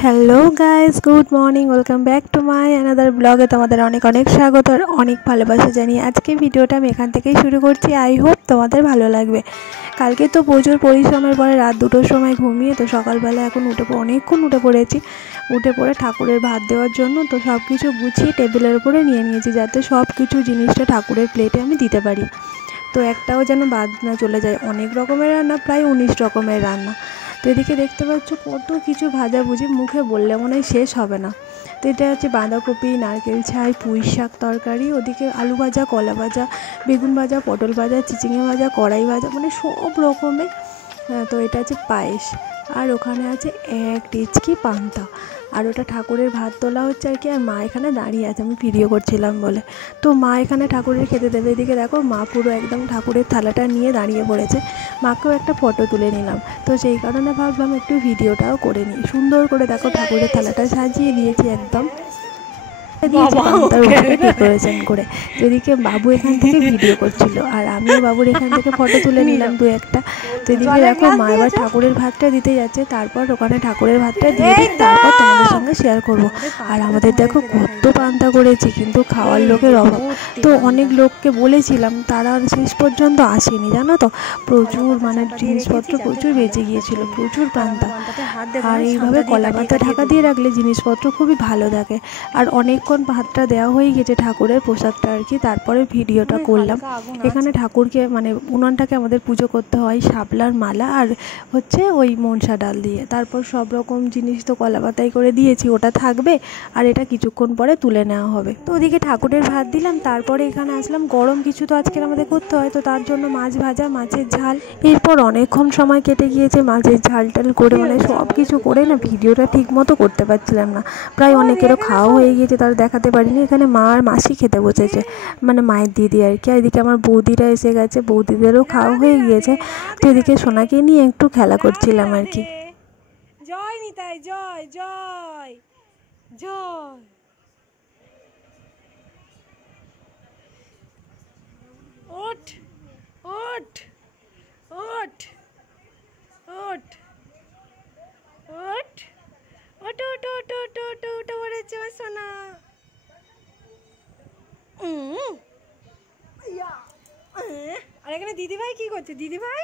Hello guys, good morning, welcome back to my another ব্লগে। তোমাদের অনেক অনেক স্বাগত আর অনেক ভালোবাসা জানিয়ে আজকে ভিডিওটা আমি এখান থেকেই শুরু করছি। আই হোপ তোমাদের ভালো লাগবে। কালকে তো প্রচুর পরিশ্রমের পরে রাত 2টোর সময় ঘুমিয়ে তো সকালবেলা এখন অনেকক্ষণ উঠে পড়েছি। উঠে পড়ে ঠাকুরের ভাত দেওয়ার জন্য তো সব কিছু গুছিয়ে টেবিলের উপরে নিয়ে নিয়েছি, যাতে সব কিছু জিনিসটা ঠাকুরের প্লেটে আমি দিতে পারি। তো একটাও যেন বাদ না চলে যায়। অনেক রকমের রান্না, প্রায় 19 রকমের রান্না। তো এদিকে দেখতে পাচ্ছ কত কিছু ভাজাভুজি, মুখে বললে মনে হয় শেষ হবে না। তো এটা হচ্ছে বাঁধাকপি, নারকেল ছাই, পুঁই শাক তরকারি, ওদিকে আলু ভাজা, কলা ভাজা, বেগুন ভাজা, পটল ভাজা, চিচিঙে ভাজা, কড়াই ভাজা, মানে সব রকমের। তো এটা হচ্ছে পায়েস। আর ওখানে আছে এক ডেচকি পান্তা। আর ওটা ঠাকুরের ভাত তোলা হচ্ছে আর কি। আর মা এখানে দাঁড়িয়ে আছে, আমি ভিডিও করছিলাম বলে। তো মা এখানে ঠাকুরের খেতে দেবে। এদিকে দেখো মা পুরো একদম ঠাকুরের থালাটা নিয়ে দাঁড়িয়ে পড়েছে। মাকেও একটা ফটো তুলে নিলাম, তো সেই কারণে ভাবলাম একটু ভিডিওটাও করে নিই। সুন্দর করে দেখো ঠাকুরের থালাটা সাজিয়ে দিয়েছি একদম ডেকোরেশন করে। এদিকে বাবু এখান থেকে ভিডিও করছিল আর আমিও বাবুর এখান থেকে ফটো তুলে নিলাম দু একটা। তো এদিকে দেখো মা এবার ঠাকুরের ভাতটা দিতে যাচ্ছে, তারপর ওখানে ঠাকুরের ভাতটা দিয়ে দিই, তারপর তোমাদের সঙ্গে শেয়ার করব। আর আমাদের দেখো কত পান্তা করেছি, কিন্তু খাওয়ার লোকের অভাব। তো অনেক লোককে বলেছিলাম, তারা শেষ পর্যন্ত আসেনি, জানো তো। প্রচুর মানে জিনিসপত্র প্রচুর বেঁচে গিয়েছিল, প্রচুর পান্তা। আর এইভাবে কলা পাতা ঢাকা দিয়ে রাখলে জিনিসপত্র খুবই ভালো থাকে। আর অনেকক্ষণ ভাতটা দেওয়া হয়ে গেছে ঠাকুরের প্রসাদটা আর কি, তারপরে ভিডিওটা করলাম। এখানে ঠাকুরকে মানে উনানটাকে আমাদের পুজো করতে হয় শাপলার মালা আর হচ্ছে ওই মনসা ডাল দিয়ে। তারপর সব রকম জিনিস তো কলা পাতায় করে দিয়েছি, ওটা থাকবে। আর এটা কিছুক্ষণ পরে তুলে নেওয়া হবে। তো ওদিকে ঠাকুরের ভাত দিলাম, তারপরে এখানে আসলাম। গরম কিছু তো আজকে আমাদের করতে হয়, তো তার জন্য মাছ ভাজা, মাছের ঝাল। এরপর অনেকক্ষণ সময় কেটে গিয়েছে মাছের ঝাল টাল করে, মানে সব কিছু করে না ভিডিওটা ঠিক মতো করতে পারছিলাম না। প্রায় অনেকেরও খাওয়া হয়ে গিয়েছে, তারা দেখাতে পারিনি। এখানে মা আর মাসি খেতে বসেছে, মানে মায়ের দিদি আর কি। আর এদিকে আমার বৌদিরা এসে গেছে, বৌদিদেরও খাওয়া হয়ে গিয়েছে। তো এদিকে সোনাকে নিয়ে একটু খেলা করছিলাম আর কি। জয় নিতাই, জয় জয় জয়। ওঠ ওঠ ওঠ ওঠ ওঠ ওঠ ওঠ ওঠ ওঠ ওঠ উঠে পড়েছে আমার সোনা। আর এখানে দিদিভাই কি করছে? দিদিভাই,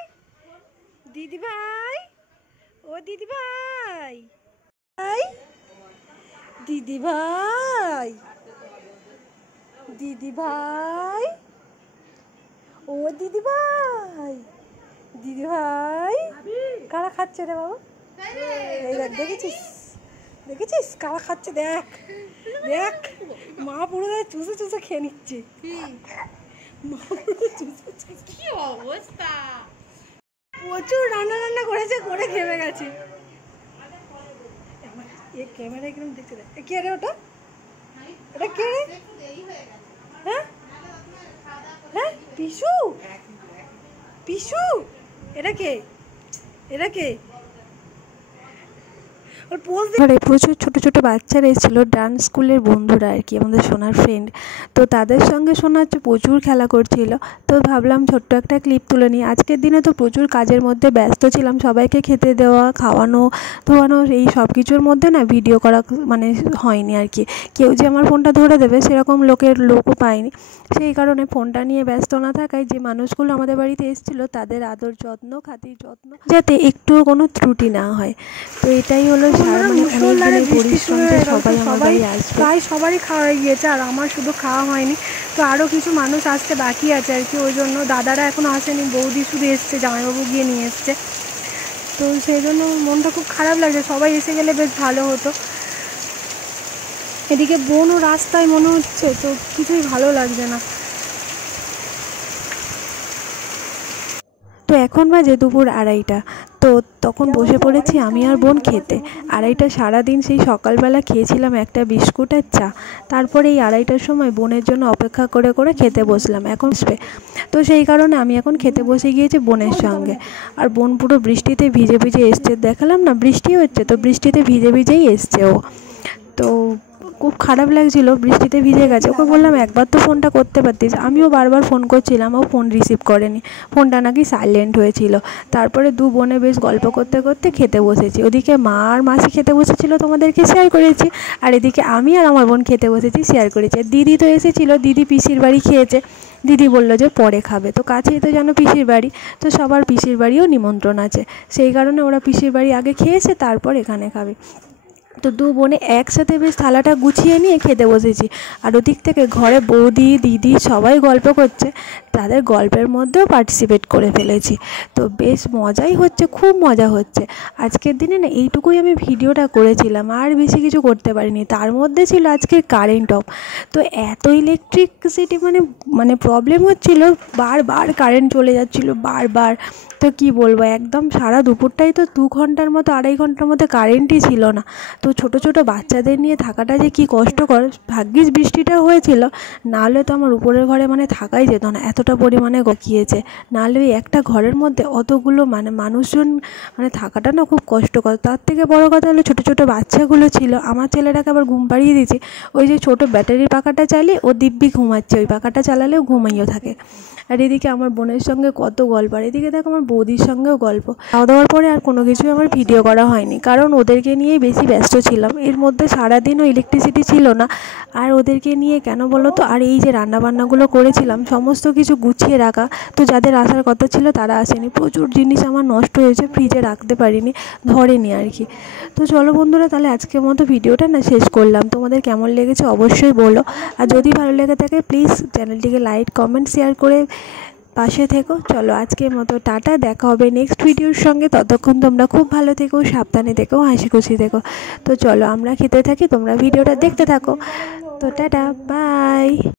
দিদিভাই, ও দিদিভাই, দিদিভাই, দিদিভাই, ও দিদিভাই, দিদিভাই। কারা খাচ্ছে রে বাবা? এই দেখ, দেখেছিস দেখেছিস কারা খাচ্ছে? দেখ দেখ, মা পুরো চুষে চুষে খেয়ে নিচ্ছে। মা পুরো চুষে চুষে, কি অবস্থা! প্রচুর রান্না রান্না করেছে, করে খেয়ে গেছে। ক্যামেরা কিরকম দেখতে দেয়। কে রে ওটা? এটা কে? হ্যাঁ হ্যাঁ, পিসু, পিসু। এটা কে? এটা কে? ঘরে প্রচুর ছোটো ছোটো বাচ্চারা এসেছিলো, ডান্স স্কুলের বন্ধুরা আর কি, আমাদের সোনার ফ্রেন্ড। তো তাদের সঙ্গে সোনা হচ্ছে প্রচুর খেলা করছিল। তো ভাবলাম ছোট্ট একটা ক্লিপ তুলে নিই। আজকের দিনে তো প্রচুর কাজের মধ্যে ব্যস্ত ছিলাম, সবাইকে খেতে দেওয়া, খাওয়ানো, ধোয়ানো, এই সব কিছুর মধ্যে না ভিডিও করা মানে হয়নি আর কি। কেউ যে আমার ফোনটা ধরে দেবে সেরকম লোকও পাইনি। সেই কারণে ফোনটা নিয়ে ব্যস্ত না থাকায় যে মানুষগুলো আমাদের বাড়িতে এসেছিলো তাদের আদর যত্ন, খাতির যত্ন, যাতে একটুও কোনো ত্রুটি না হয়। তো এটাই হলো প্রায় সবারই খাওয়া হয়ে গিয়েছে, আর আমার শুধু খাওয়া হয়নি। তো আরও কিছু মানুষ আসতে বাকি আছে আর কি, ওই জন্য দাদারা এখনও আসেনি, বৌদি শুধু এসছে, জামাইবাবু গিয়ে নিয়ে এসছে। তো সেই জন্য মনটা খুব খারাপ লাগছে, সবাই এসে গেলে বেশ ভালো হতো। এদিকে বোনও রাস্তায় মনে হচ্ছে, তো কিছুই ভালো লাগছে না। তো এখন বাজে দুপুর 2:30। তো তখন বসে পড়েছি আমি আর বোন খেতে। 2:30 সারাদিন সেই সকালবেলা খেয়েছিলাম একটা বিস্কুট আর চা। তারপরে এই 2:30টার সময় বোনের জন্য অপেক্ষা করে করে খেতে বসলাম, এখন তো সেই কারণে আমি এখন খেতে বসে গিয়েছি বোনের সঙ্গে। আর বোন পুরো বৃষ্টিতে ভিজে ভিজে এসছে, দেখালাম না বৃষ্টি হচ্ছে, তো বৃষ্টিতে ভিজে ভিজেই এসছে ও। তো খুব খারাপ লাগছিল, বৃষ্টিতে ভিজে গেছে। ওকে বললাম একবার তো ফোনটা করতে পারতিস। আমিও বারবার ফোন করছিলাম, ও ফোন রিসিভ করেনি, ফোনটা নাকি সাইলেন্ট হয়েছিল। তারপরে দু বোনে বেশ গল্প করতে করতে খেতে বসেছি। ওদিকে মা আর মাসি খেতে বসেছিল, তোমাদেরকে শেয়ার করেছি, আর এদিকে আমি আর আমার বোন খেতে বসেছি, শেয়ার করেছি। দিদি তো এসেছিলো, দিদি পিসির বাড়ি খেয়েছে। দিদি বলল যে পরে খাবে, তো কাছেই তো যেন পিসির বাড়ি, তো সবার পিসির বাড়িও নিমন্ত্রণ আছে, সেই কারণে ওরা পিসির বাড়ি আগে খেয়েছে, তারপর এখানে খাবে। তো দু বোনে একসাথে বেশ থালাটা গুছিয়ে নিয়ে খেতে বসেছি। আর ওদিক থেকে ঘরে বৌদি দিদি সবাই গল্প করছে, তাদের গল্পের মধ্যেও পার্টিসিপেট করে ফেলেছি। তো বেশ মজাই হচ্ছে, খুব মজা হচ্ছে। আজকের দিনে না এইটুকুই আমি ভিডিওটা করেছিলাম, আর বেশি কিছু করতে পারিনি। তার মধ্যে ছিল আজকে কারেন্ট অফ। তো এত ইলেকট্রিসিটি মানে প্রবলেম হচ্ছিল, বারবার কারেন্ট চলে যাচ্ছিলো বারবার। তো কি বলবো, একদম সারা দুপুরটাই তো 2 ঘন্টার মতো 2.5 ঘন্টার মধ্যে কারেন্টই ছিল না। তো ছোটো ছোটো বাচ্চাদের নিয়ে থাকাটা যে কি কষ্টকর। ভাগ্যিস বৃষ্টিটা হয়েছিল, নাহলে তো আমার উপরের ঘরে মানে থাকাই যেত না, এতটা পরিমাণে গকিয়েছে। নাহলে ওই একটা ঘরের মধ্যে অতগুলো মানুষজন থাকাটা না খুব কষ্টকর। তার থেকে বড় কথা হলো ছোটো ছোটো বাচ্চাগুলো ছিল। আমার ছেলেটাকে আবার ঘুম পাড়িয়ে দিয়েছি, ওই যে ছোটো ব্যাটারির পাখাটা চালিয়ে ও দিব্যি ঘুমাচ্ছে, ওই পাখাটা চালালেও ঘুমাইও থাকে। আর এদিকে আমার বোনের সঙ্গে কত গল্প, আর এদিকে দেখো আমার বৌদির সঙ্গেও গল্প। খাওয়া দাওয়ার পরে আর কোনো কিছুই আমার ভিডিও করা হয়নি, কারণ ওদেরকে নিয়েই বেশি ব্যস্ত ছিলাম। এর মধ্যে সারাদিনও ইলেকট্রিসিটি ছিল না, আর ওদেরকে নিয়ে কেন বলো তো। আর এই যে রান্নাবান্নাগুলো করেছিলাম সমস্ত কিছু গুছিয়ে রাখা, তো যাদের আসার কথা ছিল তারা আসেনি। প্রচুর জিনিস আমার নষ্ট হয়েছে, ফ্রিজে রাখতে পারিনি, ধরেনি আর কি। তো চলো বন্ধুরা, তাহলে আজকের মতো ভিডিওটা না শেষ করলাম। তোমাদের কেমন লেগেছে অবশ্যই বলো, আর যদি ভালো লেগে থাকে প্লিজ চ্যানেলটিকে লাইক কমেন্ট শেয়ার করে পাশে থেকো। চলো আজকের মতো টাটা, দেখা হবে নেক্সট ভিডিওর সঙ্গে। ততক্ষণ তোমরা খুব ভালো থেকো, সাবধানে থেকো, হাসি খুশি থেকো। তো চলো আমরা খেতে থাকি, তোমরা ভিডিওটা দেখতে থাকো। তো টাটা, বাই।